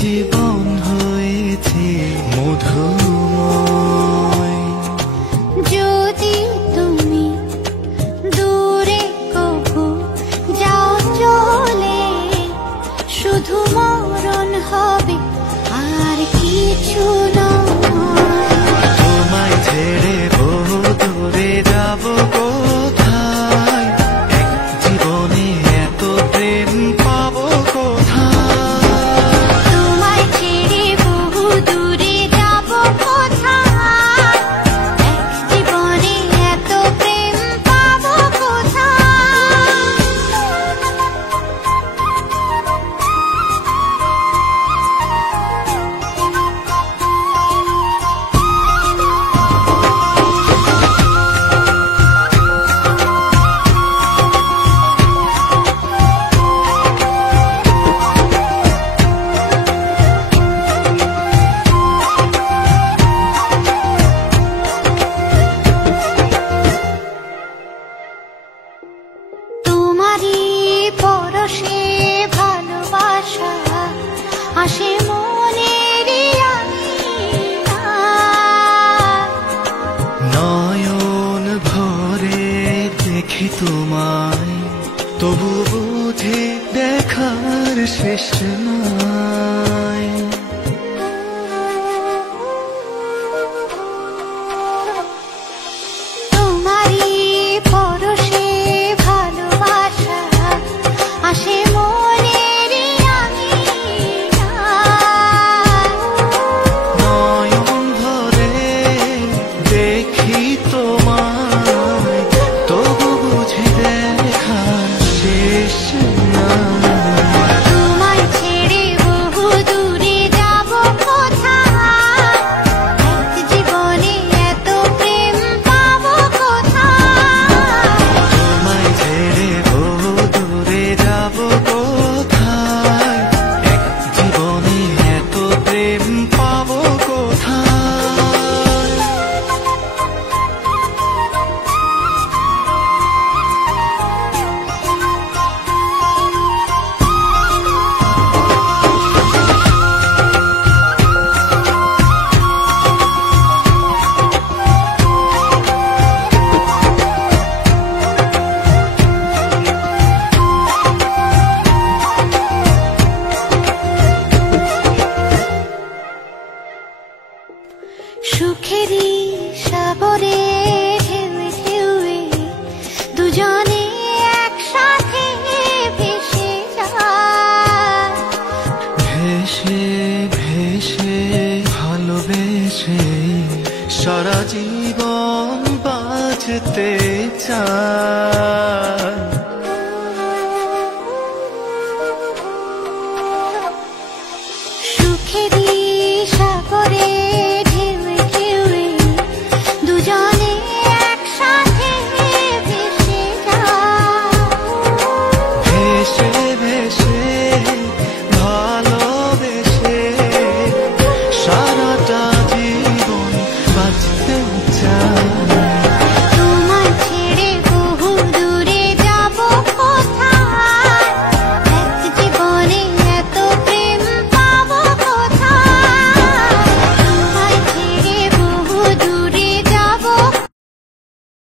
জীবন হয়েছে মধুময়। যদি তুমি দূরে কবু যাও চলে, শুধু মরণ হবে আর কিছু নয়। তোমায় ছেড়ে বহু দূরে যাব কোথায়, এক জীবনে এত প্রেম পাবো কোথায়। তোমায় ছেড়ে বহু দূরে যাব কোথায়, এক জীবনে এত প্রেম পাবো কোথায়। তোমারই পরশে ভালোবাসা আসে মনেরই আঙিনায়। নয়ন ভরে দেখি তোমায়, তবু বুঝি দেখার শেষ নাই। তোমারই পরশে ভালোবাসা আসে মনেরই আঙিনায়। নয়ন ভরে দেখি তোমায়, তবু বুঝি দেখার শেষ নাই। তোমায় ছেড়ে বহু দূরে যাব কোথায়, এক জীবনে এত প্রেম পাবো কোথায়। তোমায় ছেড়ে বহু দূরে যাব কোথায়, এক জীবনে এত প্রেম পাবো কোথায়। সুখেরই সাগরে ঢেউয়ে ঢেউয়ে দুজনে একসাথে ভেসে যায়। ভেসে ভেসে ভালোবেসে সারা জীবন বাঁচতে চাই।